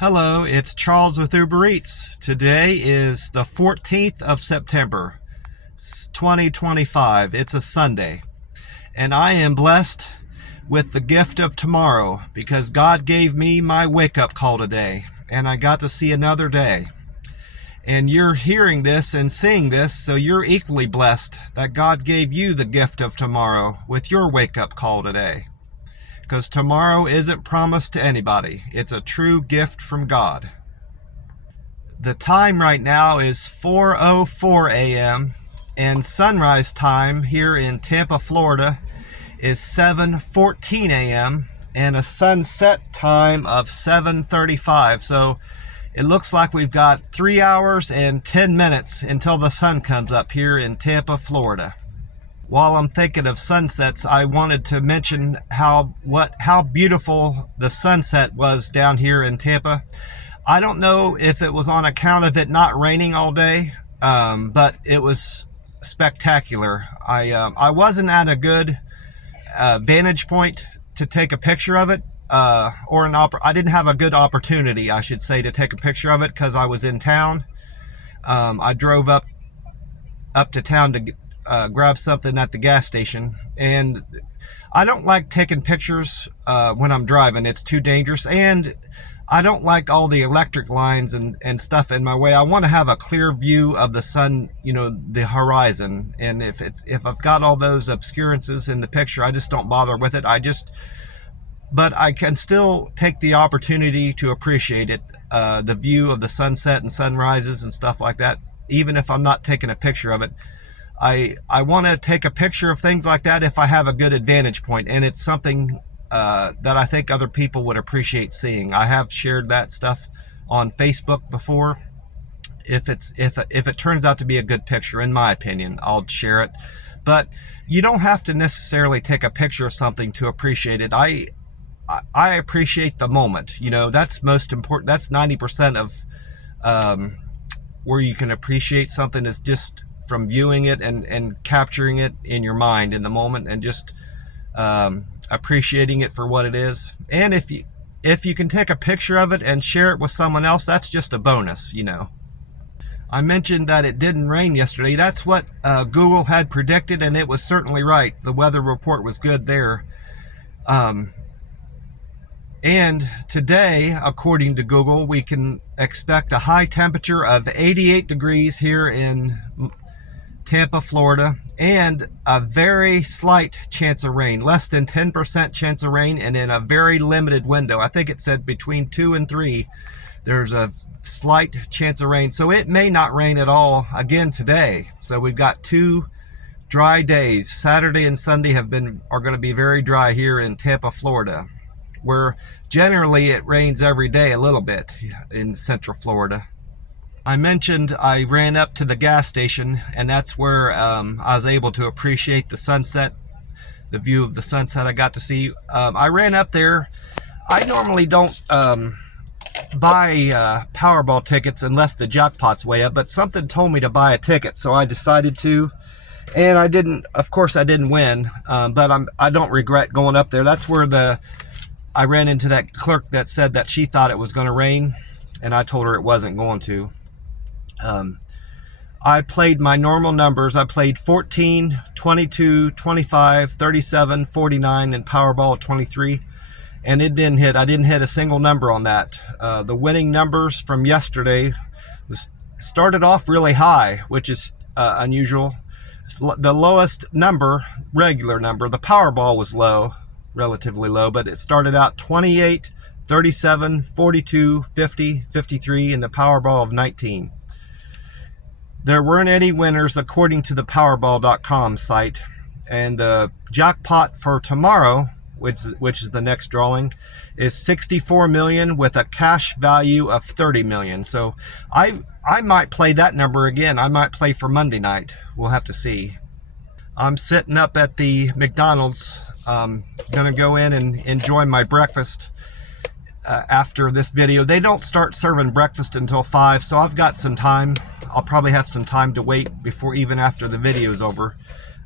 Hello, it's Charles with Uber Eats. Today is the 14th of September, 2025. It's a Sunday. And I am blessed with the gift of tomorrow because God gave me my wake-up call today. And I got to see another day. And you're hearing this and seeing this, so you're equally blessed that God gave you the gift of tomorrow with your wake-up call today. Because tomorrow isn't promised to anybody. It's a true gift from God. The time right now is 4:04 a.m. and sunrise time here in Tampa, Florida is 7:14 a.m. and a sunset time of 7:35. So it looks like we've got 3 hours and 10 minutes until the sun comes up here in Tampa, Florida. While I'm thinking of sunsets, I wanted to mention how beautiful the sunset was down here in Tampa. I don't know if it was on account of it not raining all day, but it was spectacular. I wasn't at a good vantage point to take a picture of it, I didn't have a good opportunity, I should say, to take a picture of it because I was in town. I drove up to town to grab something at the gas station, and I don't like taking pictures when I'm driving. It's too dangerous, and I don't like all the electric lines and stuff in my way. I want to have a clear view of the sun, the horizon, and if I've got all those obscurances in the picture, I just don't bother with it. But I can still take the opportunity to appreciate it, the view of the sunset and sunrises and stuff like that, even if I'm not taking a picture of it. I want to take a picture of things like that if I have a good advantage point, and it's something that I think other people would appreciate seeing. I have shared that stuff on Facebook before. If it turns out to be a good picture, in my opinion, I'll share it. But you don't have to necessarily take a picture of something to appreciate it. I appreciate the moment. That's most important. That's 90% of where you can appreciate something, is just from viewing it and capturing it in your mind in the moment, and just appreciating it for what it is. And if you can take a picture of it and share it with someone else, that's just a bonus. I mentioned that it didn't rain yesterday. That's what Google had predicted, and it was certainly right. The weather report was good there. And today, according to Google, we can expect a high temperature of 88 degrees here in Tampa, Florida, and a very slight chance of rain, less than 10% chance of rain, and in a very limited window. I think it said between 2 and 3, there's a slight chance of rain. So it may not rain at all again today. So we've got 2 dry days. Saturday and Sunday are going to be very dry here in Tampa, Florida, where generally it rains every day a little bit in Central Florida. I mentioned I ran up to the gas station, and that's where I was able to appreciate the sunset, the view of the sunset I got to see. I ran up there. I normally don't buy Powerball tickets unless the jackpot's way up, but something told me to buy a ticket, so I decided to. And I didn't, of course I didn't win, but I don't regret going up there. That's where I ran into that clerk that said that she thought it was going to rain, and I told her it wasn't going to. I played my normal numbers. I played 14, 22, 25, 37, 49, and Powerball 23, and it didn't hit. I didn't hit a single number on that. The winning numbers from yesterday started off really high, which is unusual. The lowest number, regular number, the Powerball was low, relatively low, but it started out 28, 37, 42, 50, 53, and the Powerball of 19. There weren't any winners according to the Powerball.com site, and the jackpot for tomorrow, which is the next drawing, is 64 million with a cash value of 30 million. So I might play that number again. I might play for Monday night. We'll have to see. I'm sitting up at the McDonald's. Gonna go in and enjoy my breakfast after this video. They don't start serving breakfast until 5, so I've got some time. I'll probably have some time to wait even after the video is over.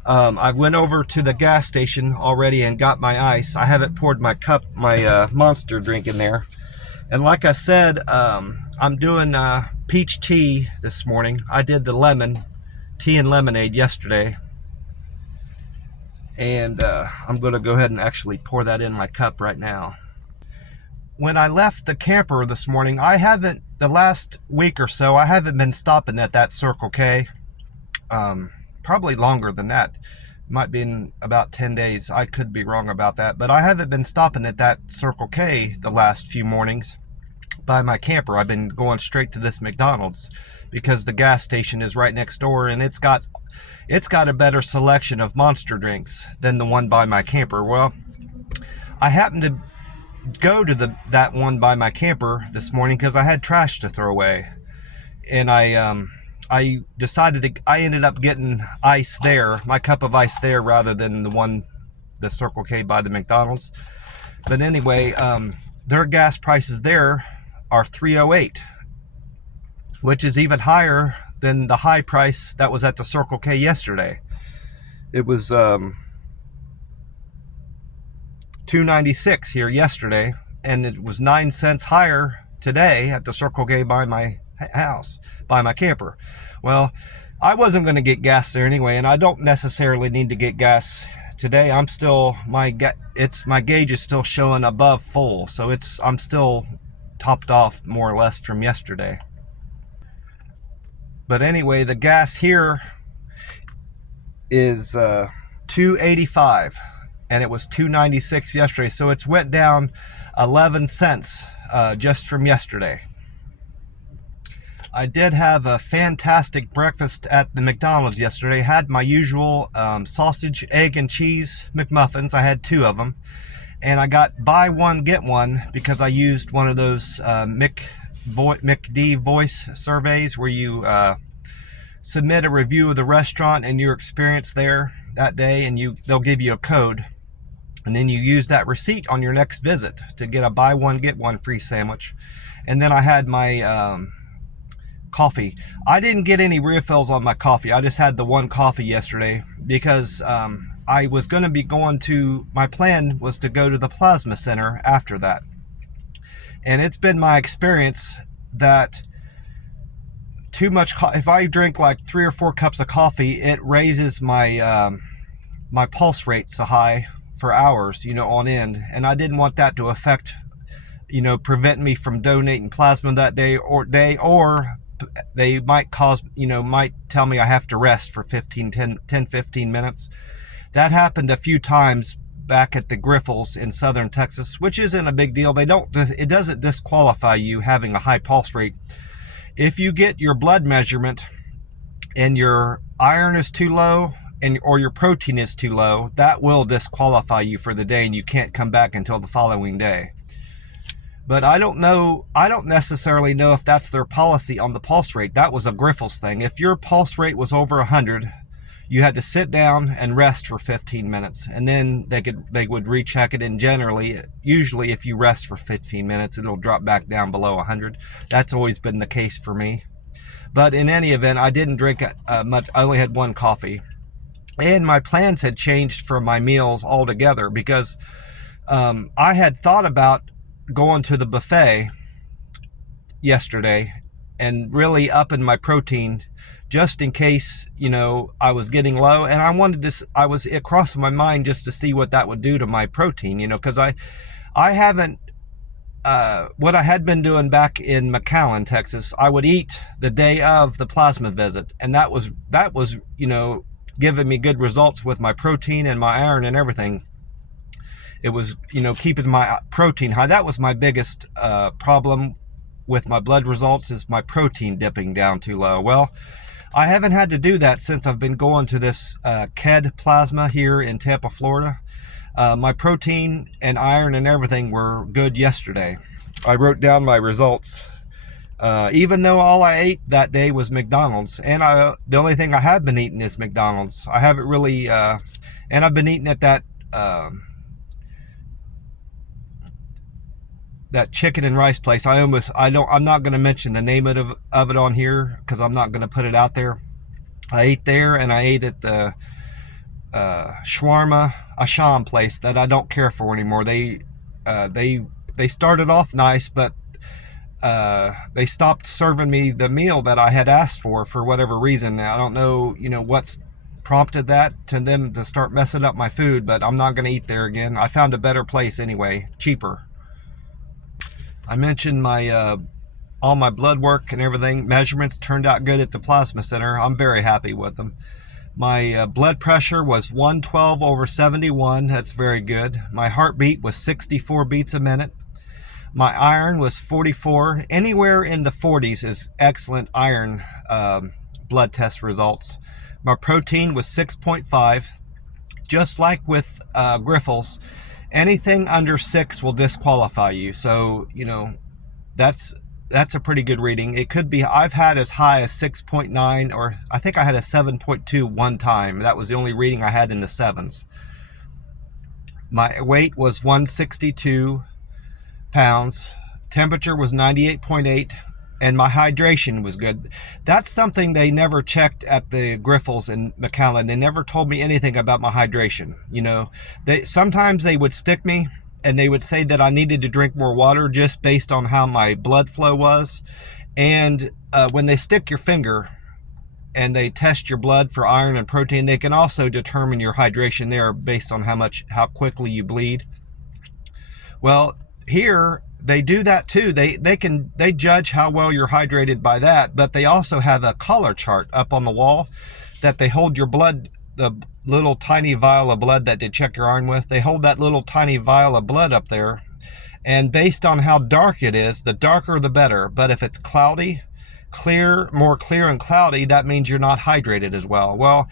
I went over to the gas station already and got my ice. I haven't poured my Monster drink in there. And like I said, I'm doing peach tea this morning. I did the lemon tea and lemonade yesterday, and I'm going to go ahead and actually pour that in my cup right now. When I left the camper this morning, the last week or so, I haven't been stopping at that Circle K. Probably longer than that. Might be in about 10 days. I could be wrong about that, but I haven't been stopping at that Circle K the last few mornings by my camper. I've been going straight to this McDonald's because the gas station is right next door, and it's got a better selection of Monster drinks than the one by my camper. Well, I happened to go to that one by my camper this morning because I had trash to throw away, and I decided I ended up getting ice there, my cup of ice there, rather than the Circle K by the McDonald's. But anyway, their gas prices there are $3.08, which is even higher than the high price that was at the Circle K yesterday. It was $2.96 here yesterday, and it was 9 cents higher today at the Circle K by my house, by my camper. Well, I wasn't going to get gas there anyway, and I don't necessarily need to get gas today. My gauge is still showing above full, so I'm still topped off more or less from yesterday. But anyway, the gas here is $2.85, and it was $2.96 yesterday, so it's went down 11 cents just from yesterday. I did have a fantastic breakfast at the McDonald's yesterday. I had my usual sausage, egg, and cheese McMuffins. I had 2 of them, and I got buy one get one because I used one of those McD voice surveys where you submit a review of the restaurant and your experience there that day, and they'll give you a code, and then you use that receipt on your next visit to get a buy one get one free sandwich. And then I had my coffee. I didn't get any refills on my coffee. I just had the one coffee yesterday because I was going to be my plan was to go to the plasma center after that. And it's been my experience that if I drink like 3 or 4 cups of coffee, it raises my my pulse rate so high for hours, on end. And I didn't want that to affect, prevent me from donating plasma that day, or they might might tell me I have to rest for 15 minutes. That happened a few times back at the Griffles in southern Texas, which isn't a big deal. It doesn't disqualify you having a high pulse rate. If you get your blood measurement and your iron is too low or your protein is too low, that will disqualify you for the day, and you can't come back until the following day. But I don't necessarily know if that's their policy on the pulse rate. That was a Griffles thing. If your pulse rate was over 100, you had to sit down and rest for 15 minutes, and then they would recheck it. And usually if you rest for 15 minutes, it'll drop back down below 100. That's always been the case for me. But in any event, I didn't drink much. I only had 1 coffee, and my plans had changed for my meals altogether because I had thought about going to the buffet yesterday and really upping my protein just in case, I was getting low, and it crossed my mind just to see what that would do to my protein, because I haven't, what I had been doing back in McAllen, Texas, I would eat the day of the plasma visit, and that was, giving me good results with my protein and my iron and everything. It was, keeping my protein high. That was my biggest problem with my blood results, is my protein dipping down too low. Well, I haven't had to do that since I've been going to this KED plasma here in Tampa, Florida. My protein and iron and everything were good yesterday. I wrote down my results. Even though all I ate that day was McDonald's, and the only thing I have been eating is McDonald's. I haven't really, and I've been eating at that chicken and rice place. I'm not going to mention the name of it on here because I'm not going to put it out there. I ate there, and I ate at the shawarma Asham place that I don't care for anymore. They started off nice, but they stopped serving me the meal that I had asked for whatever reason. I don't know, what's prompted that to them to start messing up my food, but I'm not going to eat there again. I found a better place anyway, cheaper. I mentioned my all my blood work and everything. Measurements turned out good at the plasma center. I'm very happy with them. My blood pressure was 112/71. That's very good. My heartbeat was 64 beats a minute. My iron was 44. Anywhere in the 40s is excellent iron blood test results. My protein was 6.5. Just like with Grifols, anything under 6 will disqualify you. So, that's a pretty good reading. It could be, I've had as high as 6.9, or I think I had a 7.2 one time. That was the only reading I had in the 7s. My weight was 162 pounds. Temperature was 98.8, and my hydration was good. That's something they never checked at the Grifols in McAllen. They never told me anything about my hydration. Sometimes they would stick me and they would say that I needed to drink more water just based on how my blood flow was. And when they stick your finger and they test your blood for iron and protein, they can also determine your hydration there based on how quickly you bleed. Well, here they do that too. They judge how well you're hydrated by that, but they also have a color chart up on the wall that they hold your blood, the little tiny vial of blood that they check your iron with. They hold that little tiny vial of blood up there, and based on how dark it is, the darker the better. But if it's cloudy, more clear and cloudy, that means you're not hydrated as well. Well,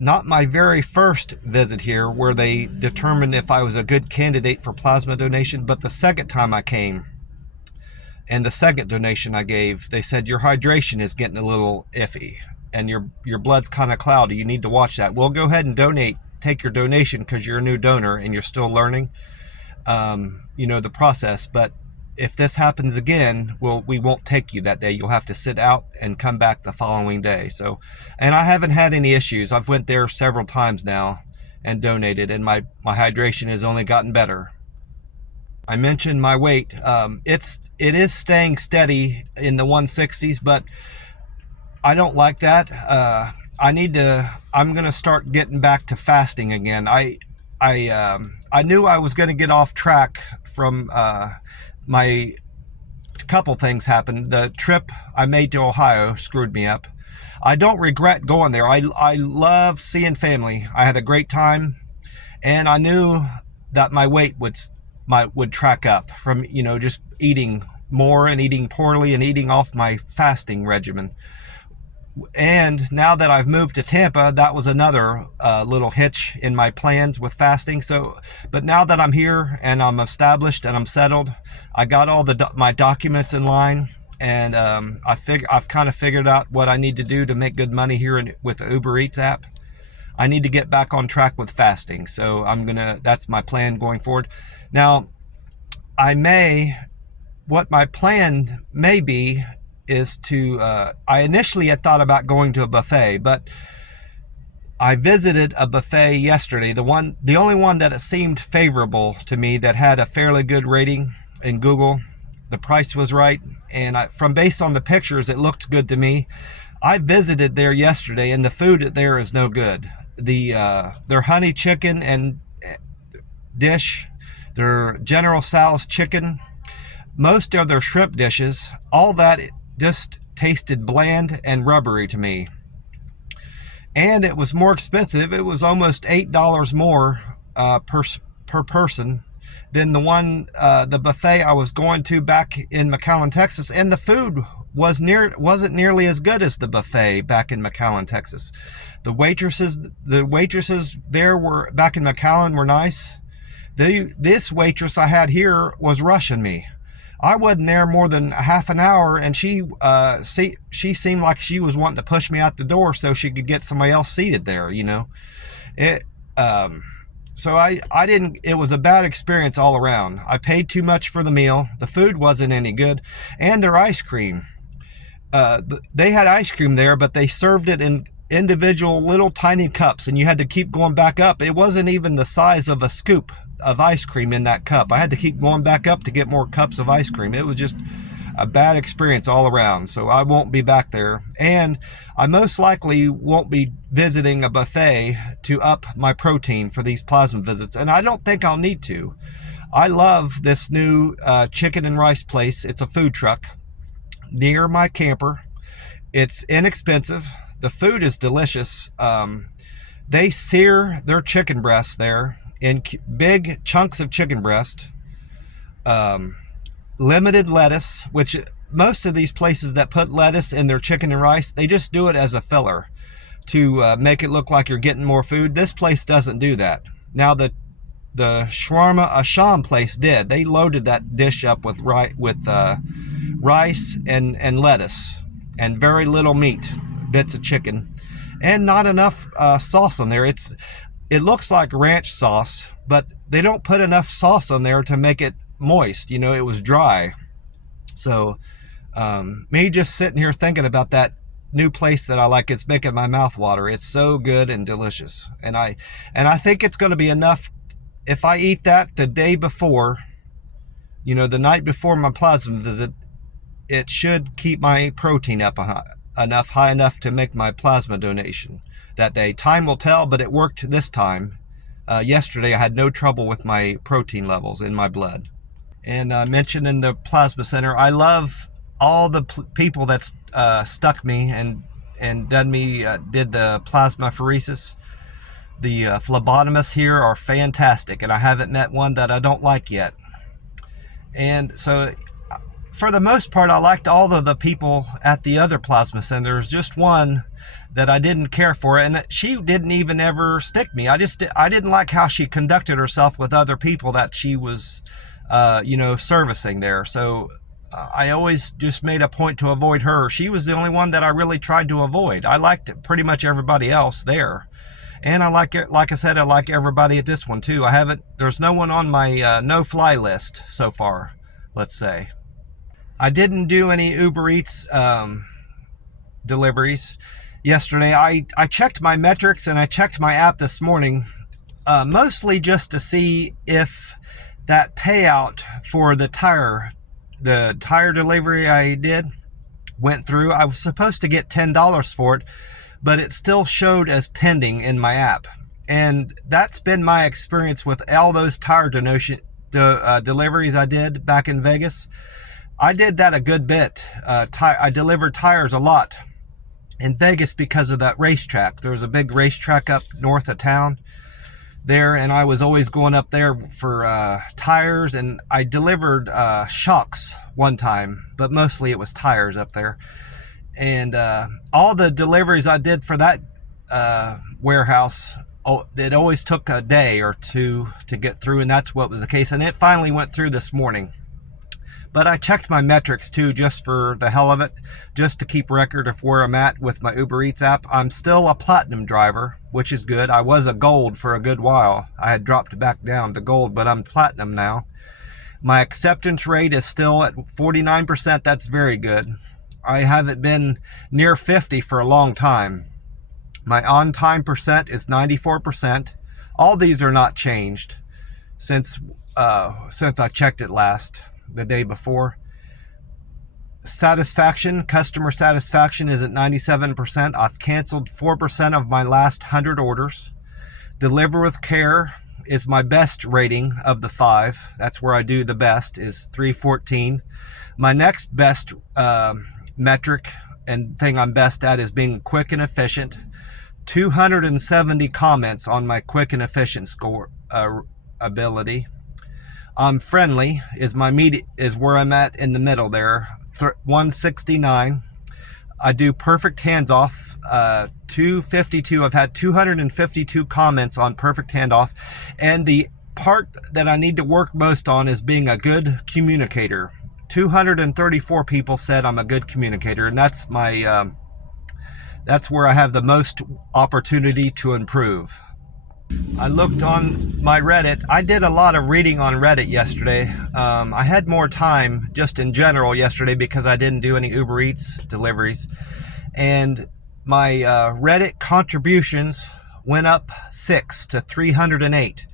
not my very first visit here where they determined if I was a good candidate for plasma donation, but the second time I came and the second donation I gave, they said your hydration is getting a little iffy and your blood's kind of cloudy. You need to watch that. We'll go ahead and take your donation because you're a new donor and you're still learning, the process. But if this happens again, we won't take you that day. You'll have to sit out and come back the following day. So, and I haven't had any issues. I've went there several times now and donated, and my hydration has only gotten better. I mentioned my weight. It is staying steady in the 160s, but I don't like that. I'm going to start getting back to fasting again. I knew I was going to get off track from my couple things happened. The trip I made to Ohio screwed me up. I don't regret going there. I love seeing family. I had a great time, and I knew that my weight would track up from just eating more and eating poorly and eating off my fasting regimen. And now that I've moved to Tampa, that was another little hitch in my plans with fasting. So, but now that I'm here and I'm established and I'm settled, I got all my documents in line, and I've kind of figured out what I need to do to make good money here with the Uber Eats app. I need to get back on track with fasting. So that's my plan going forward. Now, what my plan may be is to, I initially had thought about going to a buffet, but I visited a buffet yesterday, the only one that it seemed favorable to me, that had a fairly good rating in Google. The price was right, and based on the pictures, it looked good to me. I visited there yesterday, and the food there is no good. Their honey chicken and dish, their General Tso's chicken, most of their shrimp dishes, all that just tasted bland and rubbery to me. And it was more expensive. It was almost $8 more per person than the buffet I was going to back in McAllen, Texas. And the food wasn't nearly as good as the buffet back in McAllen, Texas. The waitresses there back in McAllen were nice. This waitress I had here was rushing me. I wasn't there more than a half an hour, and she seemed like she was wanting to push me out the door so she could get somebody else seated there. So I didn't. It was a bad experience all around. I paid too much for the meal. The food wasn't any good, and their ice cream. They had ice cream there, but they served it in individual little tiny cups, and you had to keep going back up. It wasn't even the size of a scoop. of ice cream in that cup. I had to keep going back up to get more cups of ice cream. It was just a bad experience all around. So I won't be back there. And I most likely won't be visiting a buffet to up my protein for these plasma visits. And I don't think I'll need to. I love this new chicken and rice place. It's a food truck near my camper. It's inexpensive. The food is delicious. They sear their chicken breasts there in big chunks of chicken breast. Limited lettuce, which most of these places that put lettuce in their chicken and rice, they just do it as a filler to make it look like you're getting more food. This place doesn't do that. Now the shawarma Asham place did. They loaded that dish up with rice and lettuce and very little meat, bits of chicken, and not enough sauce on there. It looks like ranch sauce, but they don't put enough sauce on there to make it moist. You know, it was dry. So me just sitting here thinking about that new place that I like, it's making my mouth water. It's so good and delicious, and I think it's going to be enough. If I eat that the day before, you know, the night before my plasma visit, it should keep my protein up high enough to make my plasma donation that day. Time will tell, but it worked this time. Yesterday I had no trouble with my protein levels in my blood. And I mentioned in the plasma center, I love all the people that stuck me and did the plasmapheresis. The phlebotomists here are fantastic, and I haven't met one that I don't like yet. And so for the most part, I liked all of the people at the other plasma centers. Just one that I didn't care for, and she didn't even ever stick me. I didn't like how she conducted herself with other people that she was servicing there. So I always just made a point to avoid her. She was the only one that I really tried to avoid. I liked pretty much everybody else there. And I like it, like I said, I like everybody at this one too. There's no one on my no-fly list so far, let's say. I didn't do any Uber Eats deliveries yesterday. I checked my metrics and I checked my app this morning, mostly just to see if that payout for the tire delivery I did went through. I was supposed to get $10 for it, but it still showed as pending in my app. And that's been my experience with all those tire deliveries I did back in Vegas. I did that a good bit. I delivered tires a lot in Vegas because of that racetrack. There was a big racetrack up north of town there, and I was always going up there for tires, and I delivered shocks one time, but mostly it was tires up there. And all the deliveries I did for that warehouse, it always took a day or two to get through, and that's what was the case. And it finally went through this morning. But I checked my metrics too, just for the hell of it, just to keep record of where I'm at with my Uber Eats app. I'm still a platinum driver, which is good. I was a gold for a good while. I had dropped back down to gold, but I'm platinum now. My acceptance rate is still at 49%. That's very good. I haven't been near 50 for a long time. My on-time percent is 94%. All these are not changed since I checked it last, the day before. Customer satisfaction is at 97%. I've canceled 4% of my last 100 orders. Deliver with care is my best rating of the 5. That's where I do the best, is 314. My next best metric and thing I'm best at is being quick and efficient. 270 comments on my quick and efficient score ability. Friendly is is where I'm at in the middle there, 169. I do perfect hands-off, 252. I've had 252 comments on perfect handoff, and the part that I need to work most on is being a good communicator. 234 people said I'm a good communicator, and that's my that's where I have the most opportunity to improve. I looked on my Reddit. I did a lot of reading on Reddit yesterday. I had more time just in general yesterday because I didn't do any Uber Eats deliveries, and my Reddit contributions went up 6 to 308.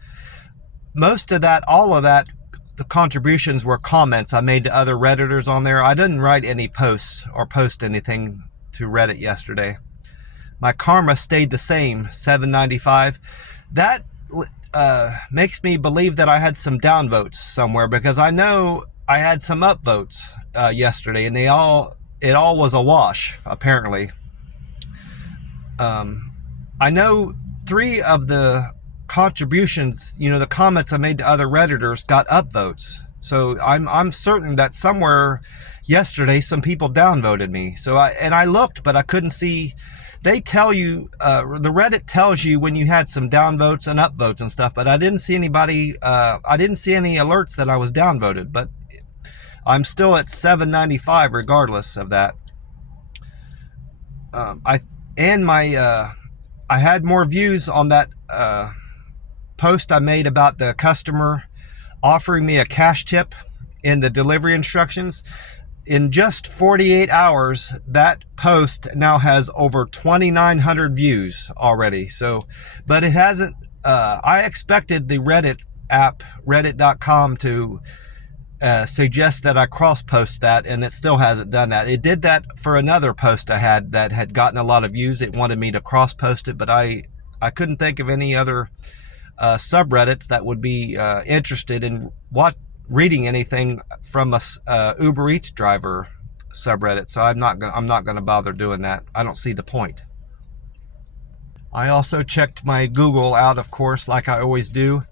most of that, all of that, the contributions were comments I made to other Redditors on there. I didn't write any posts or post anything to Reddit yesterday. My karma stayed the same, 795. That makes me believe that I had some downvotes somewhere, because I know I had some upvotes yesterday, and it all was a wash, apparently. I know 3 of the contributions, the comments I made to other Redditors, got upvotes. So I'm certain that somewhere yesterday some people downvoted me. So I looked, but I couldn't see. They tell you, the Reddit tells you when you had some downvotes and upvotes and stuff, but I didn't see anybody. I didn't see any alerts that I was downvoted. But I'm still at 795 regardless of that. I had more views on that post I made about the customer offering me a cash tip in the delivery instructions. In just 48 hours, that post now has over 2,900 views already. So, but it hasn't. I expected the Reddit app, reddit.com, to suggest that I cross-post that, and it still hasn't done that. It did that for another post I had that had gotten a lot of views. It wanted me to cross-post it, but I couldn't think of any other subreddits that would be interested in reading anything from a Uber Eats driver subreddit. So I'm not gonna bother doing that. I don't see the point. I also checked my Google out, of course, like I always do.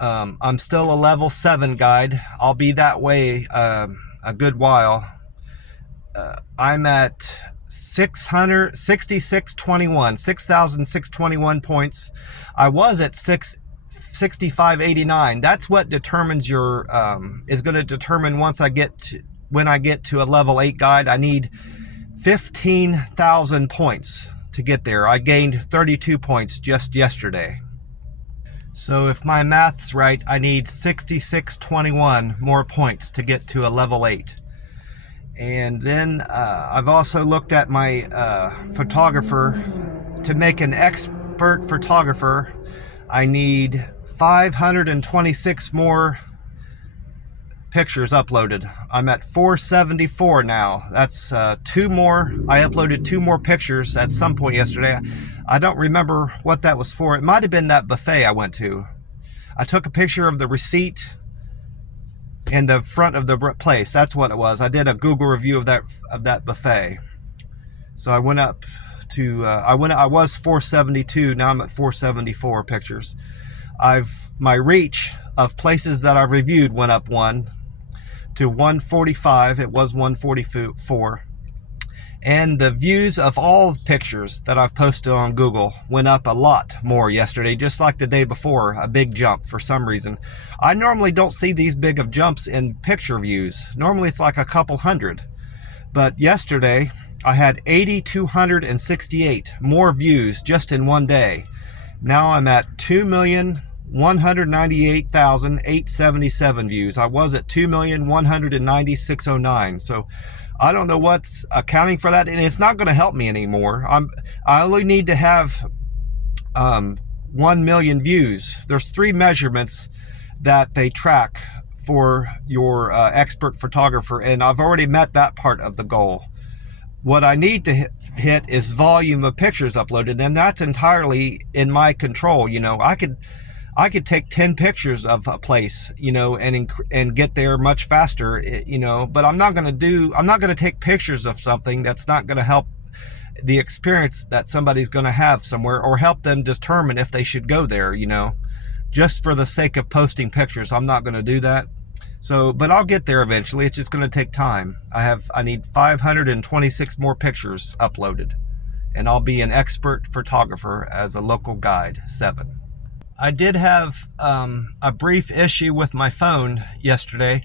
I'm still a level 7 guide. I'll be that way a good while. I'm at 6,621 points. I was at 6,589. That's what determines your is going to determine when I get to a level 8 guide. I need 15,000 points to get there. I gained 32 points just yesterday. So if my math's right, I need 6,621 more points to get to a level 8. And then I've also looked at my photographer. To make an expert photographer, I need 526 more pictures uploaded. I'm at 474 now. That's 2 more. I uploaded 2 more pictures at some point yesterday. I don't remember what that was for. It might have been that buffet I went to. I took a picture of the receipt in the front of the place. That's what it was. I did a Google review of that buffet. So I went up to I was 472. Now I'm at 474 pictures. My reach of places that I've reviewed went up 1 to 145. It was 144. And the views of all pictures that I've posted on Google went up a lot more yesterday, just like the day before, a big jump for some reason. I normally don't see these big of jumps in picture views. Normally it's like a couple hundred. But yesterday I had 8,268 more views just in one day. Now I'm at 2,198,877 views. I was at 2,196,009. So I don't know what's accounting for that, and it's not going to help me anymore. I only need to have 1 million views. There's 3 measurements that they track for your expert photographer, and I've already met that part of the goal. What I need to hit is volume of pictures uploaded, and that's entirely in my control. I could take 10 pictures of a place, and get there much faster, but I'm not going to take pictures of something that's not going to help the experience that somebody's going to have somewhere, or help them determine if they should go there, just for the sake of posting pictures. I'm not going to do that. So, but I'll get there eventually. It's just going to take time. I need 526 more pictures uploaded, and I'll be an expert photographer as a local guide 7. I did have a brief issue with my phone yesterday.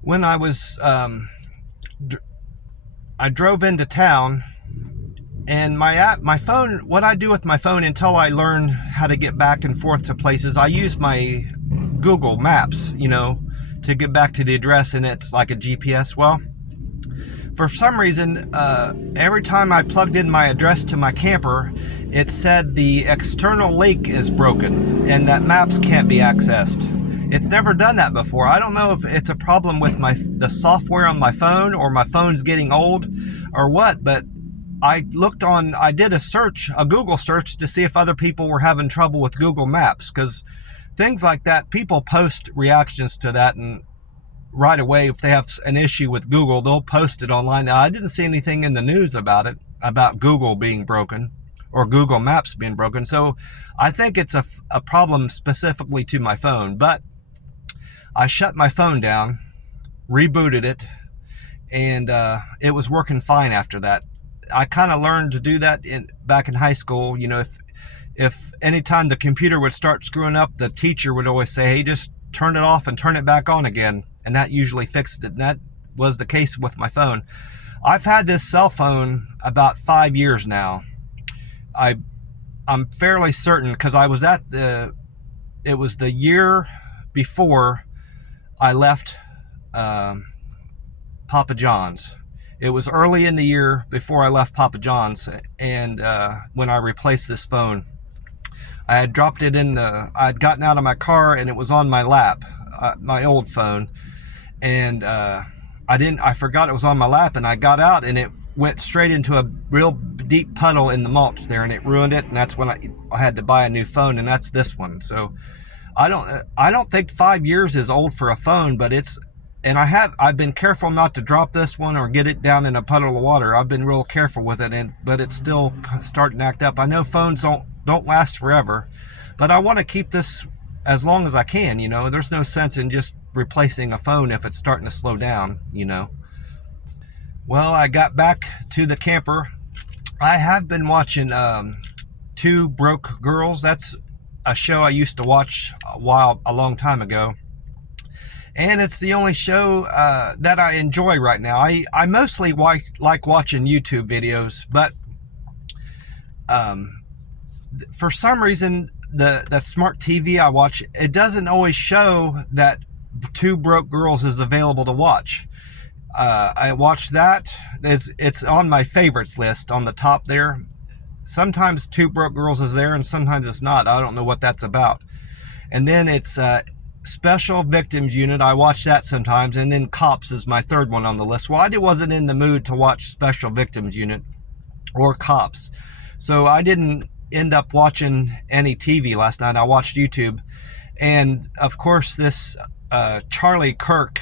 When I was, I drove into town, and my phone, what I do with my phone until I learn how to get back and forth to places, I use my Google Maps, to get back to the address, and it's like a GPS. Well, for some reason, every time I plugged in my address to my camper, it said the external link is broken and that maps can't be accessed. It's never done that before. I don't know if it's a problem with the software on my phone, or my phone's getting old or what, but I did a Google search to see if other people were having trouble with Google Maps, because things like that, people post reactions to that, and right away, if they have an issue with Google, they'll post it online. Now, I didn't see anything in the news about it, about Google being broken or Google Maps being broken. So I think it's a problem specifically to my phone. But I shut my phone down, rebooted it, and it was working fine after that. I kind of learned to do that back in high school. You know, if anytime the computer would start screwing up, the teacher would always say, hey, just turn it off and turn it back on again. And that usually fixed it. And that was the case with my phone. I've had this cell phone about 5 years now. I'm fairly certain, because I was it was the year before I left Papa John's. It was early in the year before I left Papa John's, and when I replaced this phone, I had dropped it I'd gotten out of my car and it was on my lap, my old phone, and I forgot it was on my lap, and I got out and it went straight into a real deep puddle in the mulch there, and it ruined it, and that's when I had to buy a new phone, and that's this one. So I don't think 5 years is old for a phone, but I've been careful not to drop this one or get it down in a puddle of water. I've been real careful with it, but it's still starting to act up. I know phones don't last forever, but I want to keep this as long as I can. You know, there's no sense in just replacing a phone if it's starting to slow down, you know. Well, I got back to the camper. I have been watching Two Broke Girls. That's a show I used to watch a long time ago. And it's the only show that I enjoy right now. I mostly like watching YouTube videos, but for some reason, the smart TV I watch, it doesn't always show that Two Broke Girls is available to watch. I watched that. It's on my favorites list on the top there. Sometimes Two Broke Girls is there, and sometimes it's not. I don't know what that's about. And then it's Special Victims Unit. I watch that sometimes. And then Cops is my third one on the list. Well, I wasn't in the mood to watch Special Victims Unit or Cops, so I didn't end up watching any TV last night. I watched YouTube, and of course this Charlie Kirk,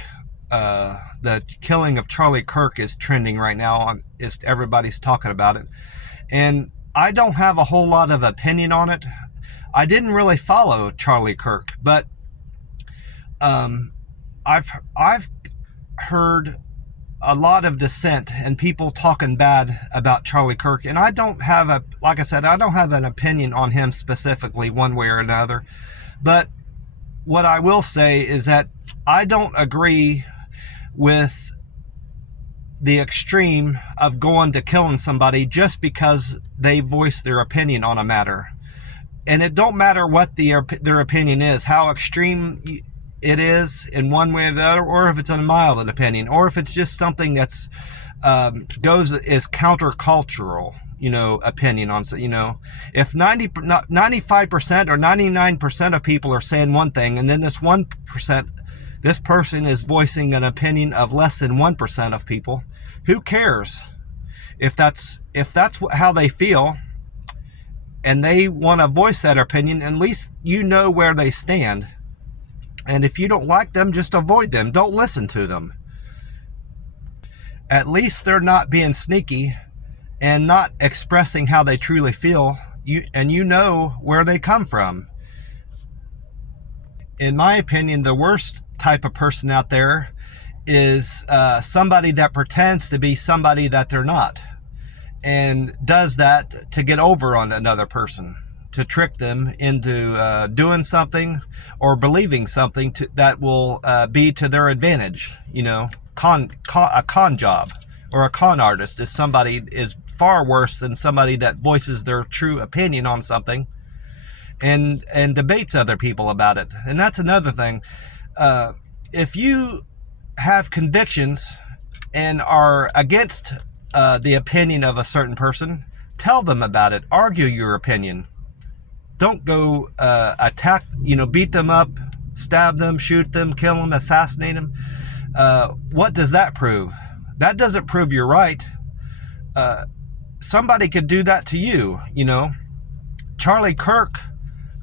the killing of Charlie Kirk is trending right now. Everybody's talking about it, and I don't have a whole lot of opinion on it. I didn't really follow Charlie Kirk, but I've heard a lot of dissent and people talking bad about Charlie Kirk, and I don't have like I said, I don't have an opinion on him specifically one way or another. But what I will say is that I don't agree with the extreme of going to killing somebody just because they voice their opinion on a matter. And it don't matter what their opinion is, how extreme it is in one way or the other, or if it's a mild opinion, or if it's just something that's is countercultural, you know, opinion on, you know, if 95% or 99% of people are saying one thing, and then this 1%, this person is voicing an opinion of less than 1% of people, who cares? If that's how they feel, and they want to voice that opinion, at least you know where they stand. And if you don't like them, just avoid them. Don't listen to them. At least they're not being sneaky and not expressing how they truly feel. You know where they come from. In my opinion, the worst type of person out there is somebody that pretends to be somebody that they're not, and does that to get over on another person, to trick them into doing something or believing something that will be to their advantage. You know, a con job or a con artist is far worse than somebody that voices their true opinion on something and debates other people about it. And that's another thing. If you have convictions and are against the opinion of a certain person, Tell them about it. Argue your opinion. Don't go attack, beat them up, stab them, shoot them, kill them, assassinate them. What does that prove? That doesn't prove you're right. Somebody could do that to you, Charlie Kirk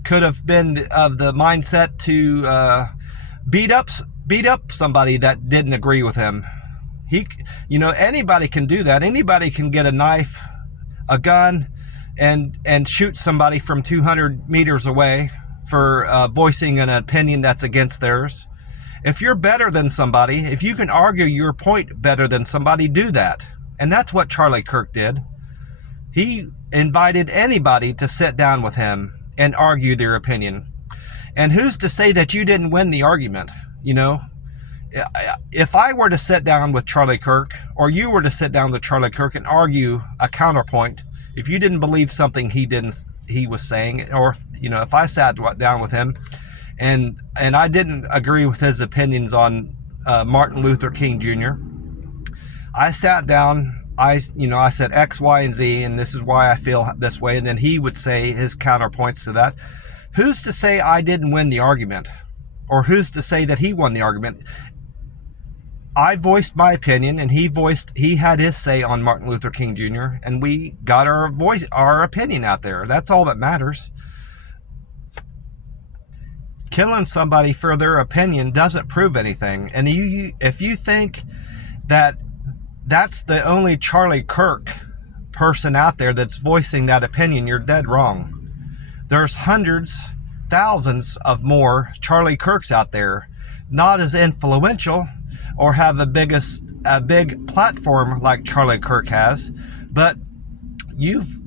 could have been of the mindset to beat up somebody that didn't agree with him. Anybody can do that. Anybody can get a knife, a gun, and shoot somebody from 200 meters away for voicing an opinion that's against theirs. If you're better than somebody, if you can argue your point better than somebody, do that. And that's what Charlie Kirk did. He invited anybody to sit down with him and argue their opinion. And who's to say that you didn't win the argument? If I were to sit down with Charlie Kirk, or you were to sit down with Charlie Kirk and argue a counterpoint, if you didn't believe something he was saying, or if I sat down with him and I didn't agree with his opinions on Martin Luther King Jr., I sat down, I said X, Y, and Z, and this is why I feel this way, and then he would say his counterpoints to that. Who's to say I didn't win the argument? Or who's to say that he won the argument? I voiced my opinion, and he had his say on Martin Luther King Jr., and we got our opinion out there. That's all that matters. Killing somebody for their opinion doesn't prove anything. And if you think that that's the only Charlie Kirk person out there that's voicing that opinion, you're dead wrong. There's hundreds, thousands of more Charlie Kirks out there, not as influential or have a big platform like Charlie Kirk has, but you've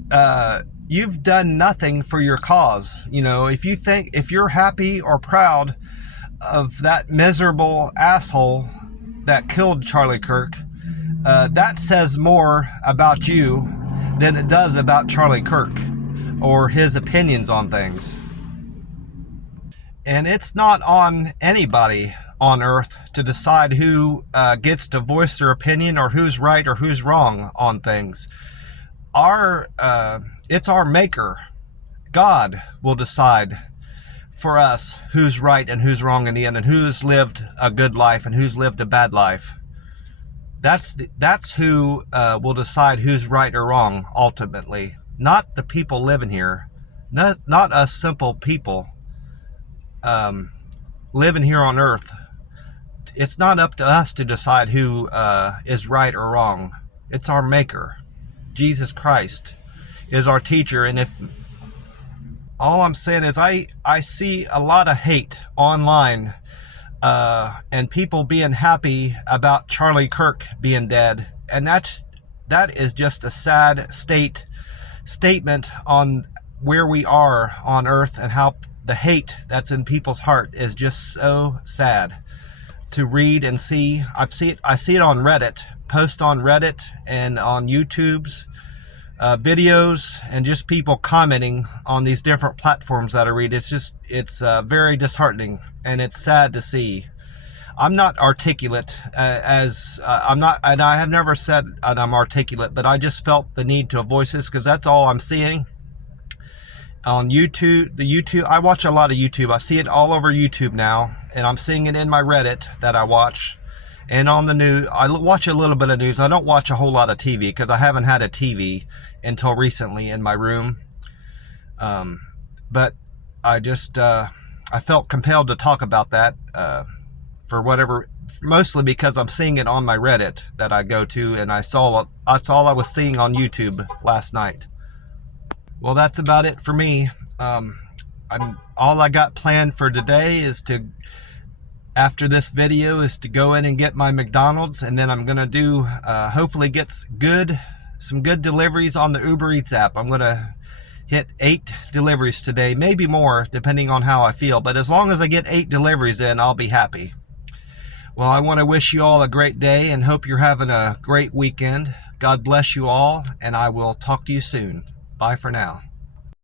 done nothing for your cause. If you're happy or proud of that miserable asshole that killed Charlie Kirk, that says more about you than it does about Charlie Kirk or his opinions on things. And it's not on anybody on earth to decide who gets to voice their opinion or who's right or who's wrong on things. It's our Maker. God will decide for us who's right and who's wrong in the end, and who's lived a good life and who's lived a bad life. That's who will decide who's right or wrong ultimately. Not the people living here. Not us simple people living here on earth. It's not up to us to decide who is right or wrong. It's our Maker. Jesus Christ is our teacher. And if all I'm saying is I see a lot of hate online and people being happy about Charlie Kirk being dead, and that is just a sad statement on where we are on earth, and how the hate that's in people's heart is just so sad to read and see. I see it on Reddit, post on Reddit and on YouTube's videos, and just people commenting on these different platforms that I read. It's very disheartening, and it's sad to see. I'm not articulate and I have never said I'm articulate, but I just felt the need to voice this because that's all I'm seeing on YouTube. I watch a lot of YouTube. I see it all over YouTube now, and I'm seeing it in my Reddit that I watch, and on the news. I watch a little bit of news. I don't watch a whole lot of TV because I haven't had a TV until recently in my room. But I just I felt compelled to talk about that for whatever, mostly because I'm seeing it on my Reddit that I go to, and that's all I was seeing on YouTube last night. Well, that's about it for me. All I got planned for today is after this video, is to go in and get my McDonald's, and then I'm gonna do hopefully get some good deliveries on the Uber Eats app. I'm gonna hit 8 deliveries today, maybe more depending on how I feel, but as long as I get 8 deliveries in, I'll be happy. Well, I want to wish you all a great day and hope you're having a great weekend. God bless you all, and I will talk to you soon. Bye for now.